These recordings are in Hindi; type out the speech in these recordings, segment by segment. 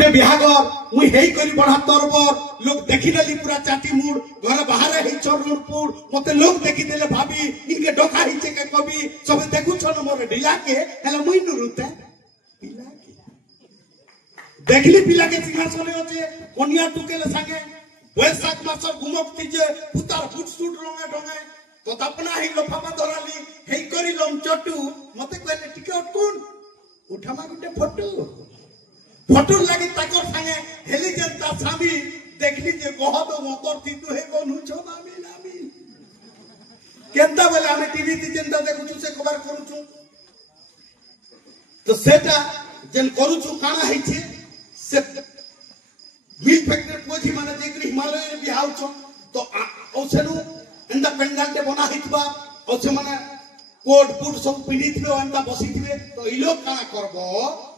गुटे बिहागर मुई हेई करी बढ़ा तरबर लोग देखि देली पूरा चाटी मुड़ घर बाहर हेई चरणपुर मते लोग देखि देले भाभी इनके डोका हिचे के कवि सब देखु छन मोर ढिला के हेला मुई नुरुते पिला के देखली पिला के सिंहासन होते कोनिया टुकेले संगे बैसाख मास घुमकती जे पुतार फुट सूट रंगे डंगे तो अपना ही लफाफा धराली हेई करी लम चटू मते कहले टिके अटकुन उठामा गुटे फोटो लगी ताकर संगे हेली जनता स्वामी देखली जे गहब मकर थितु हे कोनु छना मिलामी केंता बेले हम टीवी ती जनता देखुछु से खबर करूछु तो सेटा जन करूछु काना हिचे से मिल फैक्ट्री पोजी माने जेकरी हिमालय रे बिहाव छ तो औसेनु एंदा पेंडाल ते बना हितबा औसे माने कोट पुट सब पिनी थिबे एंता बसी थिबे तो इ लोग का करबो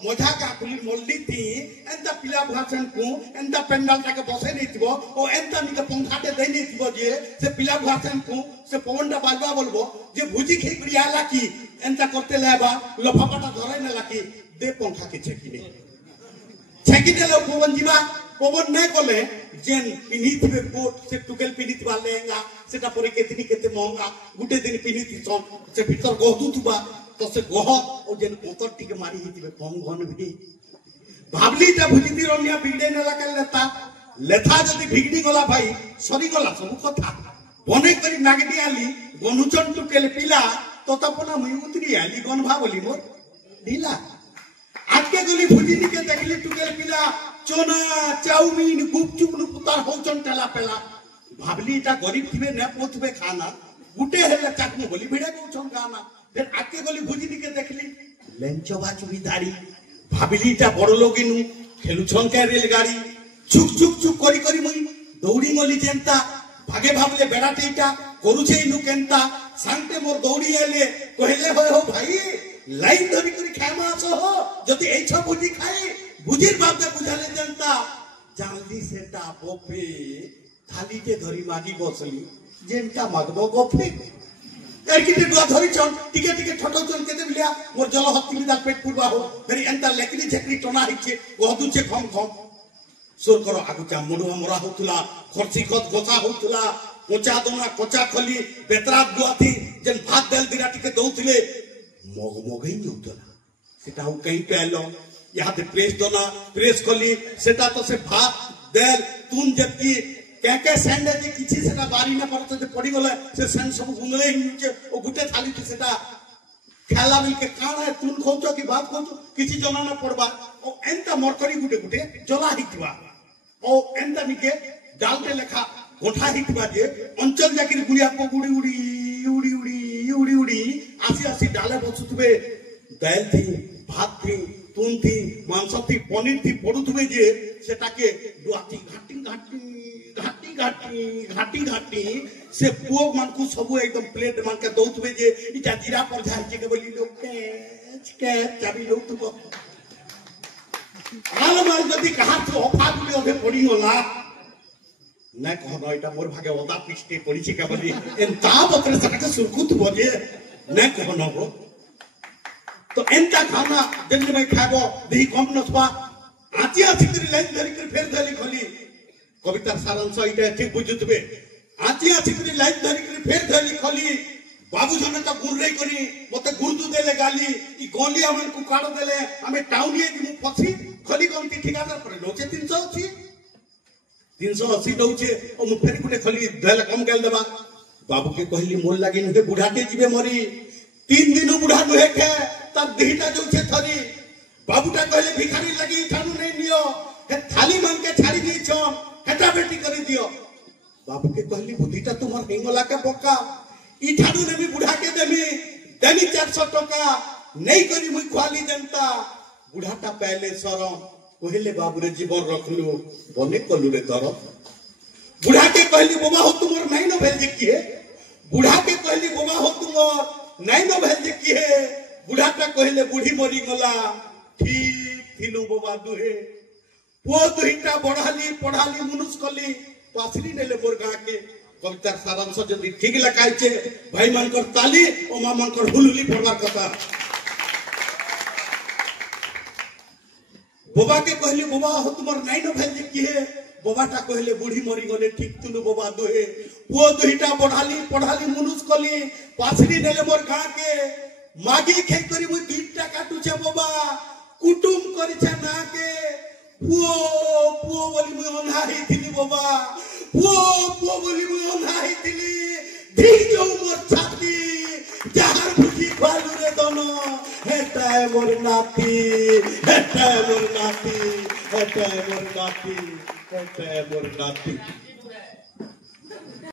मजा का पुली मोल्ली थी एंता पिला भाषण को एंता पेंडाल ताके बसे नै थिबो ओ एंता निके पंखाटे दे नै थिबो जे से पिला भाषण को से पवनडा बाजवा बोलबो जे भुजी खे प्रियाला की एंता करते लेबा लफापाटा धरै न लाकी दे पंखा के छेकी देलो पवन जीवा पवन नै कोले जेन पिनी थिबे कोट से टुकेल पिनी थिबा लेंगा सेटा परे केतनी केते महंगा गुटे दिन पिनी थी से भीतर गहदु थुबा तो से गह ओ जेन कोतर टिके मारी हितिबे कम घन भी भाबलीटा भुजिती रनिया बिगडे नला के लेथा जदी भिगडी गला भाई सरी गला सब कथा बने करी नागडी आली गनुचन टुकेल पिला तो तपना मुई उतरी आली गन भाबली मोर ढीला आज के गली भुजिनी के देखली टुकेल पिला चोना चाउमीन गुपचुप नु पुतार होचन टेला पेला भाबलीटा गरीब थिबे न पोथबे खाना गुटे हेले चाकू बोली भिड़े को छन गाना फिर आके गली भुजिनी के देखली लेंचोबा चुबी दाड़ी भाबलीटा बड़ लोगिनु खेलु छन के रेलगाड़ी चुक चुक चुक करी करी मुई दौड़ी गली जेंता भागे भाबले बेड़ाटेटा करू छे इनु केंता सांते मोर दौड़ी आले कहले होय हो भाई लाइन धरी करी खामा आसो हो जति एई छ भुजी खाई भुजिर बापे बुझाले जेंता जानली सेटा बोपे थाली के धरी मागी बसली जेंटा मागबो गफे एकिटे दुआ धरी छन टिके टिके ठठो चल के देलिया मोर जल हत्ती मिदाल पेट पुरवा हो फेरी एंता लेकनी झकरी टोना हिचे गहदु छे खम खम सोर करो आगु चा मुडवा मोरा होतुला खर्ची खत गोसा होतुला कोचा दोना कोचा खली बेतरा दुआथी जन भात देल दिरा टिके दउतले मग मगई होतला सेटा उ कहीं पेलो यहाँ ते प्रेस दोना प्रेस खली सेटा तो से भात देल तुन जबकि के सेंडे जे किछि सेटा बारी न परत जे पड़ी गले से सेंड सब गुंगले नीचे ओ गुटे थाली के सेटा खेला मिल के काना है तुन खोचो की बात खोचो किछि जना न पड़बा ओ एंता मरकरी गुटे गुटे जला हितबा ओ एंता निके डालते लेखा गोठा हितबा जे अंचल जाकिर गुड़िया को गुड़ी उड़ी उड़ी उड़ी उड़ी उड़ी आसी आसी डाले बसुतबे दाल थी भात थी तुन थी मांस थी पनीर थी पड़ुतबे जे सेटा के दुआती घाटी घाटी घाटी घाटी घाटी घाटी से पुओ मन को सब एकदम प्लेट मान के दउतबे जे इटा जीरा पर झार के बोली लोग के चाबी लोग तो आल माल जदी कहा तो ऑफा गुले ओबे पड़ी होला ना कहनो इटा मोर भागे ओदा पिस्टे पड़ी छी का बोली एंता बकरे सका सुरकुत बजे ना कहनो हो तो एंता खाना जन में खाबो देही कम नसबा आची आची करी लाइन धरी कर फेर धली खली कविता सारांश इटा ठीक बुझुतबे आची आची करी लाइन धरी कर फेर धली खली बाबू जने तो गुर्रे करी मते गुर्दू देले गाली ई गोली हमन को काढ देले हमें टाउनिए कि पछी खली कमती ठिकादार पर लोचे 380 380 दउचे ओ मु फेरी गुटे खली देले कम गेल देबा बाबू के कहली मोल लागी नुहे बुढ़ाटे जीवे मरी 3 दिन बुढ़ा नुहे के तब देहिटा जोचे थरी बाबूटा कहले भिखारी लगी ठानु नै नियो हे थाली मांग के छाड़ी दी छ हेटा बेटी करी दियो बाबू के कहली बुद्धिटा तुमर हिंगला के बोका ई ठानु ने भी बुढ़ा के देमी देनी 400 टका नहीं करी मुई खाली जनता बुढ़ाटा पहले सरम कहले बाबू रे जीवन रखलु बने कलु रे दर बुढ़ा के कहली बाबा हो तुमर नहीं न भेल जे की है बुढ़ा के कहली बाबा हो तुमर नहीं न भेल जे की है बुढ़ाटा कहले बुढ़ी मरी गला ठीक थिलु बाबा दुहे पो दुहिटा बढ़ाली पढ़ाली मुनुस कली पासली नेले मोर गा के कवितार सारांश जदि ठीक लकाइछे भाई मानकर ताली ओ मा मानकर हुलुली पड़वार कथा बोबा के कहली बोबा हो तुमर नाई न भेल जे किए बोबाटा कहले बुढ़ी मरी गले ठीक तुनु बोबा दोहे पुओ दुहिटा पढ़ाली मुनुस कली पासरी नेले मोर गाँ के मागी खेत करी मु 2 टाका टुचे बोबा कुटुम करिछे ना के पुओ बोली मु अनहाई थिली बोबा पुओ बोली मु अनहाई थिली धिक जो मोर छाती जहार बुझी खालू रे दोनो हेटा मोर नाती हेटा मोर नाती हेटा मोर नाती हेटा मोर नाती